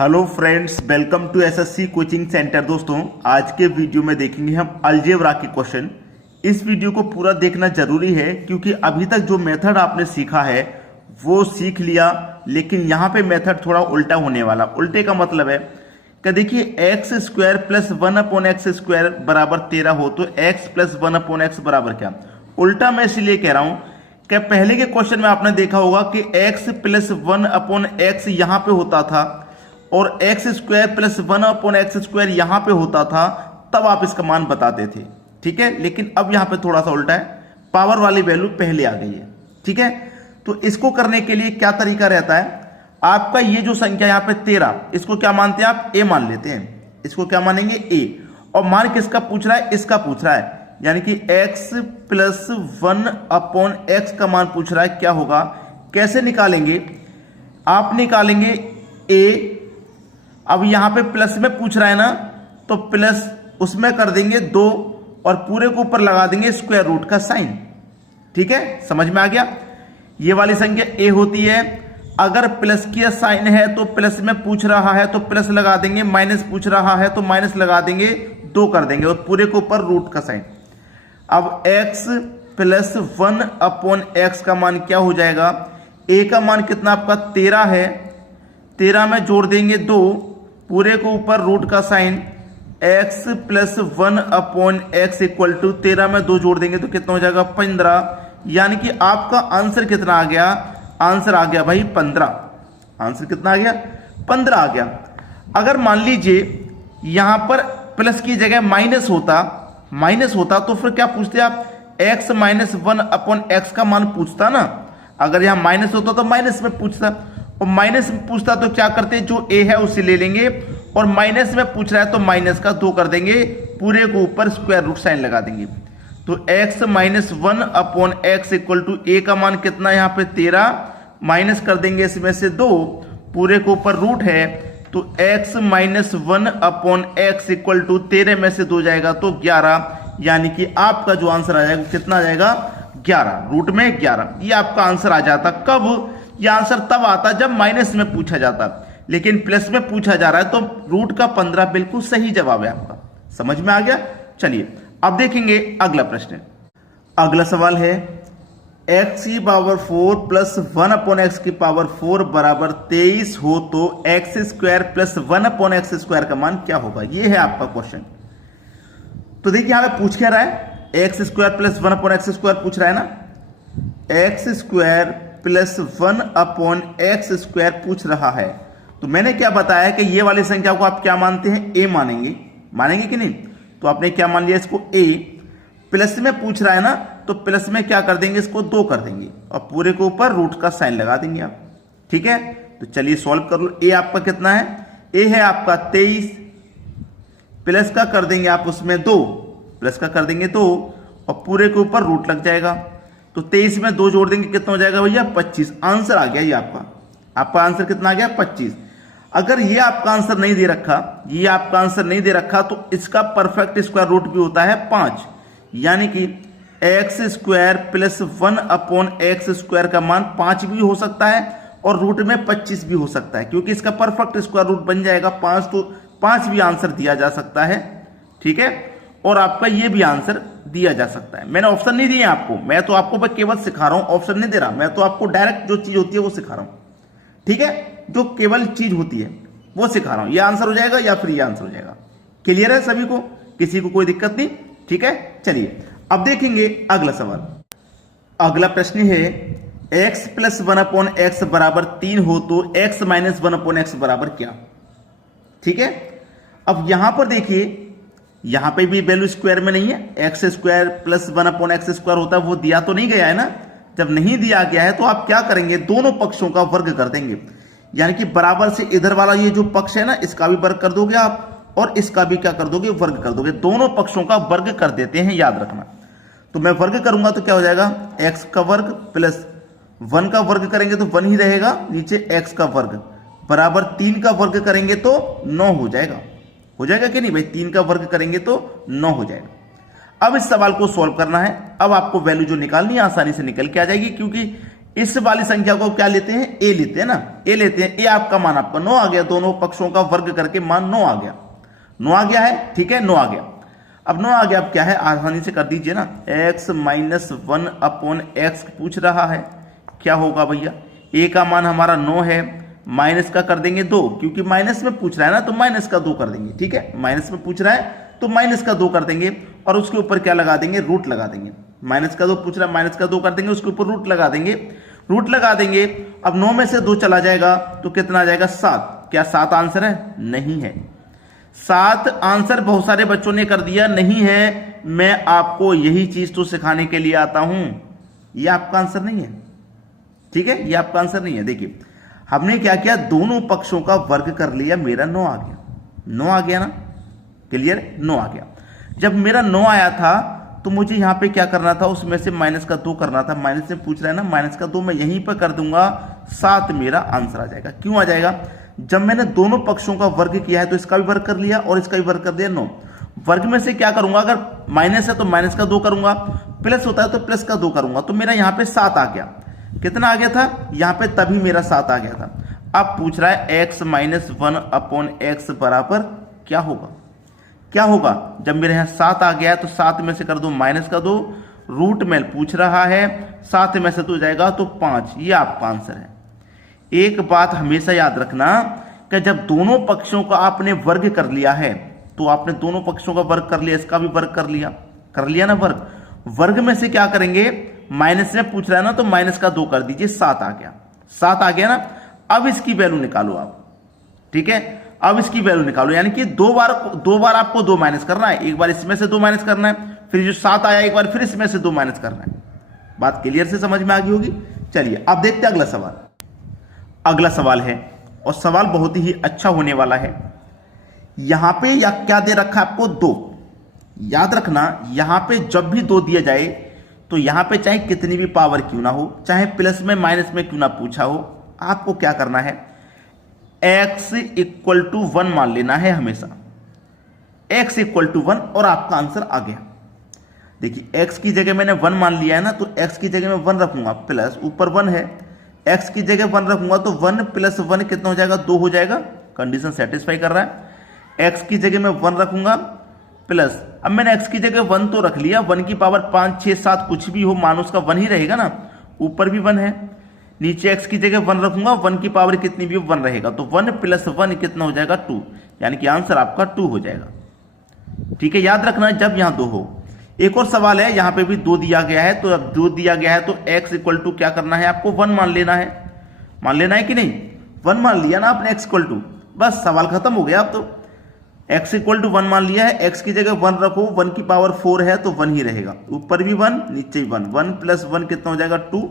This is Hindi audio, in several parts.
Hello friends, welcome to SSC coaching centre. दोस्तों, आज के वीडियो में देखेंगे हम अलजेब्रा के क्वेश्चन। इस वीडियो को पूरा देखना जरूरी है क्योंकि अभी तक जो मेथड आपने सीखा है वो सीख लिया, लेकिन यहाँ पे मेथड थोड़ा उल्टा होने वाला। उल्टे का मतलब है कि देखिए x square plus 1/x square बराबर 13 हो तो x प्लस 1/x बराबर क्या। उल्टा मैं इसलिए कह रहा हूं कि पहले के क्वेश्चन में आपने देखा होगा कि x प्लस 1/x यहाँ पे होता था और x square plus 1/x square यहां पे होता था, तब आप इसका मान बताते थे। ठीक है, लेकिन अब यहां पे थोड़ा सा उल्टा है, पावर वाली वैल्यू पहले आ गई है। ठीक है, तो इसको करने के लिए क्या तरीका रहता है, आपका ये जो संख्या यहां पे 13, इसको क्या मानते हैं आप, a मान लेते हैं। इसको क्या मानेंगे, a। और मान किसका पूछ रहा है, इसका पूछ रहा है, यानी कि x प्लस 1/x का मान पूछ रहा है। क्या होगा, कैसे निकालेंगे, आप निकालेंगे a। अब यहां पे प्लस में पूछ रहा है ना, तो प्लस उसमें कर देंगे 2 और पूरे को ऊपर लगा देंगे स्क्वायर रूट का साइन। ठीक है, समझ में आ गया। ये वाली संख्या a होती है। अगर प्लस की साइन है तो प्लस में पूछ रहा है तो प्लस लगा देंगे, माइनस पूछ रहा है तो माइनस लगा देंगे, 2 कर देंगे और पूरे के ऊपर रूट का साइन। अब x प्लस 1/x का मान क्या हो जाएगा, a का मान कितना आपका 13 है, 13 में जोड़ देंगे 2, पूरे को ऊपर रूट का sine, x plus 1/x equal to 13 में 2 जोड़ देंगे तो कितना हो जाएगा 15। यानी कि आपका आंसर कितना आ गया, आंसर आ गया भाई 15। आंसर कितना आ गया, 15 आ गया। अगर मान लीजिए यहां पर प्लस की जगह माइनस होता तो फिर क्या पूछते आप, x माइनस 1/x का मान पूछता ना। अगर यहां माइनस होता तो माइनस में पूछता, और माइनस में पूछता तो क्या करते, जो a है उसे ले लेंगे, और माइनस में पूछ रहा है तो माइनस का 2 कर देंगे, पूरे को ऊपर स्क्वायर रूट साइन लगा देंगे। तो x minus 1/x equal to a का मान कितना, यहाँ पे 13, माइनस कर देंगे इसमें से 2, पूरे को ऊपर रूट है, तो x minus 1/x equal to 13 में से 2 जाएगा तो 11। यानी कि आपका जो आंसर आ जाएगा कितना आ जाएगा, 11, रूट में 11। ये आपका आंसर आ जाता। कब, यह आंसर तब आता जब माइनस में पूछा जाता, लेकिन प्लस में पूछा जा रहा है तो रूट का 15 बिल्कुल सही जवाब है आपका। समझ में आ गया। चलिए अब देखेंगे अगला प्रश्न। अगला सवाल है x की पावर 4 प्लस 1/x की पावर 4 बराबर 23 हो तो x square plus 1/x square का मान क्या होगा। यह है आपका क्वेश्चन। तो देखिए यहां पे पूछ क्या रहा है, x square plus 1/x square पूछ रहा है ना, x square plus 1/x square पूछ रहा है। तो मैंने क्या बताया कि ये वाली संख्या को आप क्या मानते हैं, a मानेंगे कि नहीं। तो आपने क्या मान लिया, इसको a। प्लस में पूछ रहा है ना, तो प्लस में क्या कर देंगे, इसको 2 कर देंगे और पूरे के ऊपर रूट का साइन लगा देंगे आप। ठीक है, तो चलिए सॉल्व कर लो। a आपका कितना है, a है आपका 23, प्लस का कर देंगे आप उसमें 2, प्लस का कर देंगे 2 और पूरे के ऊपर रूट लग जाएगा। तो 23 में 2 जोड़ देंगे, कितना हो जाएगा भैया 25। आंसर आ गया ये आपका आंसर कितना आ गया 25। अगर ये आपका आंसर नहीं दे रखा, तो इसका परफेक्ट स्क्वायर रूट भी होता है 5। यानी कि x square plus 1/x square का मान 5 भी हो सकता है और रूट में 25 भी हो सकता है, क्योंकि इसका परफेक्ट स्क्वायर रूट बन जाएगा 5, तो 5 भी आंसर दिया जा सकता है। ठीक है, और आपका ये भी आंसर दिया जा सकता है। मैंने ऑप्शन नहीं दिए आपको, मैं तो आपको केवल सिखा रहा हूं, ऑप्शन नहीं दे रहा। मैं तो आपको डायरेक्ट जो चीज होती है वो सिखा रहा हूं। ठीक है, जो केवल चीज होती है वो सिखा रहा हूं। ये आंसर हो जाएगा या फिर ये आंसर हो जाएगा। क्लियर है सभी को, किसी को कोई दिक्कत नहीं। ठीक है, चलिए अब देखेंगे अगला सवाल। अगला प्रश्न है x प्लस 1/x बराबर 3 हो तो x माइनस 1/x बराबर क्या। ठीक है, अब यहां पर देखिए, यहां पे भी वैल्यू स्क्वायर में नहीं है, x square plus 1/x square होता है, वो दिया तो नहीं गया है ना। जब नहीं दिया गया है तो आप क्या करेंगे, दोनों पक्षों का वर्ग कर देंगे। यानी कि बराबर से इधर वाला ये जो पक्ष है ना, इसका भी वर्ग कर दोगे आप और इसका भी क्या कर दोगे, वर्ग कर दोगे। दोनों पक्षों का वर्ग कर देते हैं, याद रखना। तो मैं वर्ग करूंगा तो क्या हो जाएगा, एक्स का वर्ग प्लस 1 का वर्ग करेंगे तो 1 ही रहेगा, नीचे एक्स का वर्ग बराबर 3 का वर्ग करेंगे तो 9 हो जाएगा कि नहीं भाई, 3 का वर्ग करेंगे तो 9 हो जाएगा। अब इस सवाल को सॉल्व करना है। अब आपको वैल्यू जो निकालनी है आसानी से निकल के आ जाएगी, क्योंकि इस वाली संख्या को क्या लेते हैं, ए लेते हैं ना, ए लेते हैं। ए आपका मान आपका 9 आ गया, दोनों पक्षों का वर्ग करके मान 9 आ गया, 9 आ गया है, ठीक है, 9 आ गया। अब 9 आ गया, अब क्या है, आसानी से कर दीजिए ना, x माइनस 1/x पूछ रहा है, क्या होगा भैया, a का मान हमारा 9 है, माइनस का कर देंगे 2, क्योंकि माइनस में पूछ रहा है ना तो माइनस का 2 कर देंगे, ठीक है, माइनस में पूछ रहा है तो माइनस का 2 कर देंगे, और उसके ऊपर क्या लगा देंगे, रूट लगा देंगे। माइनस का 2 पूछ रहा है, माइनस का 2 कर देंगे, उसके ऊपर रूट लगा देंगे, रूट लगा देंगे। अब 9 में से 2 चला जाएगा तो कितना आ जाएगा, 7। क्या 7 आंसर है, नहीं है। 7 आंसर बहुत सारे बच्चों ने कर दिया, नहीं है। मैं आपको यही चीज तो सिखाने के लिए आता हूं, ये आपका आंसर नहीं है, ठीक है, ये आपका आंसर नहीं है। देखिए हमने क्या किया, दोनों पक्षों का वर्ग कर लिया, मेरा 9 आ गया, 9 आ गया ना, क्लियर, 9 आ गया। जब मेरा 9 आया था तो मुझे यहां पे क्या करना था, उसमें से माइनस का 2 करना था, माइनस से पूछ रहा है ना, माइनस का 2 मैं यहीं पर कर दूंगा, 7 मेरा आंसर आ जाएगा। क्यों आ जाएगा, जब मैंने दोनों पक्षों का वर्ग किया है तो इसका भी वर्ग कर लिया और इसका भी वर्ग कर दिया, 9। वर्ग में से क्या करूंगा, अगर माइनस है तो माइनस का 2 करूंगा, प्लस होता है तो प्लस का 2 करूंगा, तो मेरा यहां पे 7 आ गया। कितना आ गया था यहां पे, तभी मेरा 7 आ गया था। अब पूछ रहा है x माइनस 1/x बराबर क्या होगा, क्या होगा। जब मेरे यहां 7 आ गया है तो 7 में से कर दो माइनस का 2, रूट में पूछ रहा है, 7 में से तो जाएगा तो 5, ये आपका आंसर है। एक बात हमेशा याद रखना कि जब दोनों पक्षों का आपने वर्ग कर लिया है तो आपने दोनों पक्षों का वर्ग कर लिया, इसका भी वर्ग कर लिया ना वर्ग। वर्ग में से क्या करेंगे, माइनस में पूछ रहा है ना तो माइनस का 2 कर दीजिए, 7 आ गया, 7 आ गया ना। अब इसकी वैल्यू निकालो आप, ठीक है, अब इसकी वैल्यू निकालो, यानी कि दो बार आपको 2 माइनस करना है, एक बार इसमें से 2 माइनस करना है, फिर जो 7 आया एक बार फिर इसमें से 2 माइनस करना है। बात क्लियर से समझ में आ गई होगी। चलिए अब देखते हैं अगला सवाल। अगला सवाल है और सवाल बहुत ही अच्छा होने वाला है। यहां पे या क्या दे रखा है आपको, 2। याद रखना यहां पे जब भी 2 दिया जाए तो यहां पे चाहे कितनी भी पावर क्यों ना हो, चाहे प्लस में माइनस में क्यों ना पूछा हो, आपको क्या करना है, x इक्वल टू 1 मान लेना है हमेशा, x इक्वल टू 1 और आपका आंसर आ गया। देखिए x की जगह मैंने 1 मान लिया है ना, तो x की जगह मैं 1 रखूंगा, प्लस ऊपर 1 है, x की जगह 1 रखूंगा तो 1 प्लस 1 कितना हो जाएगा, 2 हो जाएगा। कंडीशन सेटिस्फाई कर रहा है। x की जगह मैं 1 रखूंगा प्लस, अब मैंने x की जगह 1 तो रख लिया, 1 की पावर 5 6 7 कुछ भी हो, मान उसका 1 ही रहेगा ना, ऊपर भी 1 है, नीचे x की जगह 1 रखूंगा, 1 की पावर कितनी भी हो 1 रहेगा, तो 1 प्लस 1 कितना हो जाएगा, 2, यानी कि आंसर आपका 2 हो जाएगा। ठीक है, याद रखना जब यहां 2 हो। एक और सवाल है, यहां पे भी 2 दिया गया है, तो अब 2 दिया गया है तो x इक्वल टू क्या करना है आपको, 1 मान लेना है कि नहीं, 1 मान लिया ना आपने x इक्वल टू, बस सवाल खत्म हो गया। अब तो x इक्वल टू 1 मान लिया है, x की जगह 1 रखो, 1 की पावर 4 है तो 1 ही रहेगा, ऊपर भी 1 नीचे भी 1, 1 प्लस 1 कितना हो जाएगा, 2।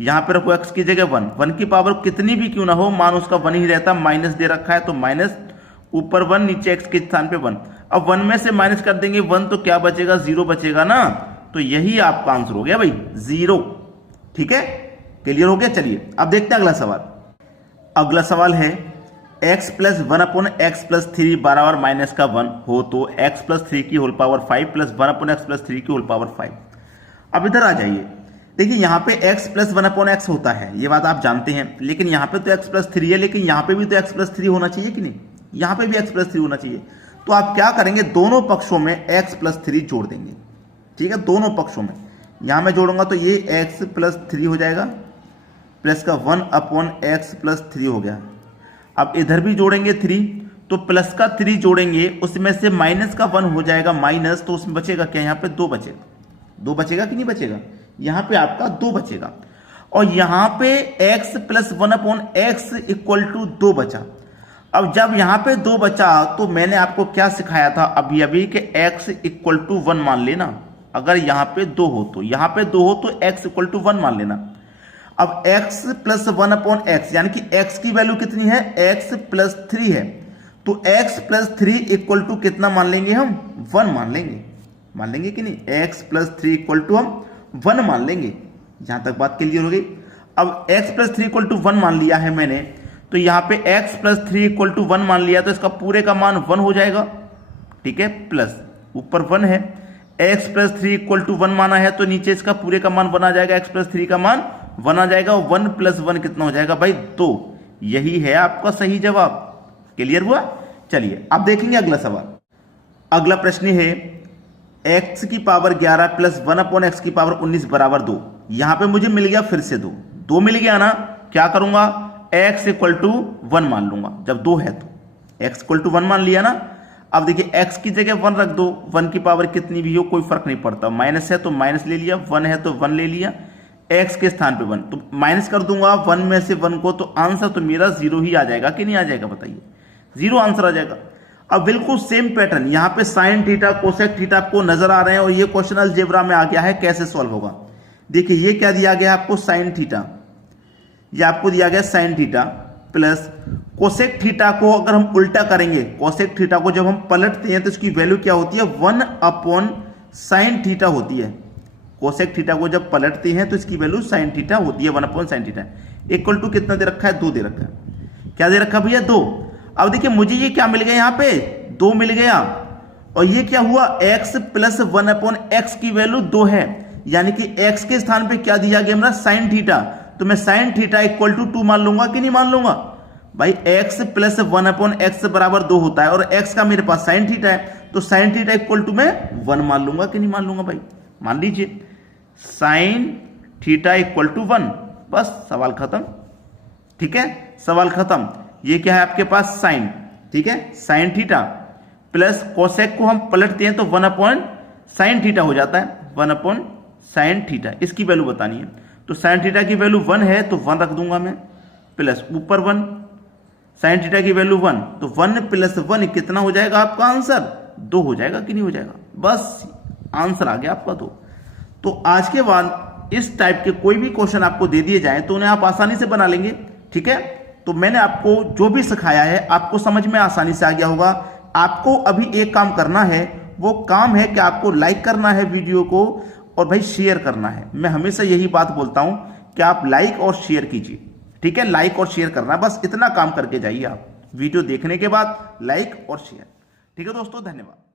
यहां पे रखो x की जगह 1, 1 की पावर कितनी भी क्यों ना हो, मान उसका 1 ही रहता, माइनस दे रखा है तो माइनस, ऊपर 1 नीचे x के स्थान पे 1। अब 1 में से माइनस कर देंगे 1 तो क्या बचेगा, 0 बचेगा ना, तो यही आपका आंसर हो गया भाई, 0। ठीक है, क्लियर हो गया। चलिए अब देखते हैं अगला सवाल। अगला सवाल है x प्लस 1/x प्लस 3 बराबर माइनस का 1 हो तो x प्लस 3 की whole power 5 plus 1/x plus 3 की होल पावर 5। अब इधर आ जाइए, देखिए यहां पे x प्लस 1/x होता है, ये बात आप जानते हैं, लेकिन यहां पे तो x प्लस 3 है, लेकिन यहां पे भी तो x प्लस 3 होना चाहिए कि नहीं, यहां पे भी x प्लस 3 होना चाहिए। तो आप क्या करेंगे, दोनों पक्षों में x प्लस 3 जोड़ देंगे। ठीक है, दोनों पक्षों में, यहां मैं जोड़ूंगा तो ये x प्लस 3 हो जाएगा, प्लस का 1/x प्लस 3 हो गया। अब इधर भी जोड़ेंगे 3, तो प्लस का 3 जोड़ेंगे, उसमें से माइनस का 1 हो जाएगा माइनस, तो उसमें बचेगा क्या, यहाँ पे 2 बचेगा, 2 बचेगा कि नहीं बचेगा, यहाँ पे आपका 2 बचेगा। और यहाँ पे x plus 1/x equal to 2 बचा। अब जब यहाँ पे 2 बचा तो मैंने आपको क्या सिखाया था अभी अभी कि x इक्वल टू 1 मान लेना, अगर यहाँ पे 2 हो तो, यहाँ पे 2 हो तो x इक्वल टू 1 मान लेना। अब x प्लस 1/x यानी कि x की वैल्यू कितनी है, x प्लस 3 है, तो x प्लस 3 इक्वल टू कितना मान लेंगे हम, 1 मान लेंगे कि नहीं, x प्लस 3 इक्वल टू हम 1 मान लेंगे। यहां तक बात क्लियर हो गई। अब x प्लस 3 इक्वल टू 1 मान लिया है मैंने, तो यहां पे x प्लस 3 इक्वल टू 1 मान लिया तो इसका पूरे का मान 1 हो जाएगा। ठीक है, प्लस ऊपर 1 है, x प्लस 3 इक्वल टू 1 माना है तो नीचे इसका पूरे का मान 1 आ जाएगा, x प्लस 3 का मान 1 आ जाएगा, 1 + 1 कितना हो जाएगा भाई 2। यही है आपका सही जवाब। क्लियर हुआ? चलिए अब देखेंगे अगला सवाल। अगला प्रश्न है x की पावर 11 + 1/x की पावर 19 बराबर 2। यहां पे मुझे मिल गया फिर से 2 मिल गया ना, क्या करूंगा x = 1 मान लूंगा। जब 2 है तो x = 1 मान लिया ना। अब देखिए x की जगह 1 रख दो, 1 की पावर कितनी भी हो कोई फर्क नहीं पड़ता, माइनस है तो माइनस ले लिया, 1 है तो 1 ले लिया, x के स्थान पे 1 तो माइनस कर दूंगा 1 में से 1 को, तो आंसर तो मेरा 0 ही आ जाएगा कि नहीं आ जाएगा बताइए? 0 आंसर आ जाएगा। अब बिल्कुल सेम पैटर्न यहाँ पे साइन थीटा कोसेक थीटा आपको नजर आ रहे हैं और ये क्वेश्चन अलजेब्रा में आ गया है, कैसे सॉल्व होगा? देखिए ये क्या दिया गया आपको साइन थीटा, ये आपको दिया गया sine theta plus cosec theta को अगर हम उल्टा करेंगे, कोसेक थीटा को जब हम पलटते हैं तो इसकी वैल्यू क्या होती है 1/sin थीटा होती है। कोसेक थीटा को जब पलटते हैं तो इसकी वैल्यू sin थीटा होती है 1/sin थीटा। इक्वल टू कितना दे रखा है 2 दे रखा है। क्या दे रखा है भैया 2। अब देखिए मुझे ये क्या मिल गया यहाँ पे 2 मिल गया और ये क्या हुआ x + 1/x की वैल्यू 2 है, यानी कि x के स्थान पे क्या दिया गया मेरा sin थीटा, तो मैं sin थीटा = 2 मान लूंगा कि नहीं मान लूंगा भाई? x + 1/x बराबर 2 होता है और x का मेरे पास sin थीटा है, तो sin थीटा = मैं 1 मान लूंगा कि नहीं मान लूंगा भाई? मान लीजिए sin थीटा = 1, बस सवाल खत्म। ठीक है, सवाल खत्म। ये क्या है आपके पास साइन, ठीक है, sin थीटा प्लस कोसेक को हम पलटते हैं तो 1/sin थीटा हो जाता है, 1/sin थीटा। इसकी वैल्यू बतानी है, तो sin थीटा की वैल्यू 1 है तो 1 रख दूंगा मैं, प्लस ऊपर 1, sin थीटा की वैल्यू 1 तो 1 + 1 कितना हो जाएगा आपका आंसर 2 हो जाएगा कि नहीं हो जाएगा? बस आंसर आ गया आपका 2। तो आज के बाद इस टाइप के कोई भी क्वेश्चन आपको दे दिए जाए तो उन्हें आप आसानी से बना लेंगे। ठीक है, तो मैंने आपको जो भी सिखाया है आपको समझ में आसानी से आ गया होगा। आपको अभी एक काम करना है, वो काम है कि आपको लाइक करना है वीडियो को और भाई शेयर करना है। मैं हमेशा यही बात बोलता हूं कि आप लाइक और शेयर कीजिए। ठीक है, लाइक और शेयर करना, बस इतना काम करके जाइए आप वीडियो देखने के बाद, लाइक और शेयर। ठीक है दोस्तों, धन्यवाद।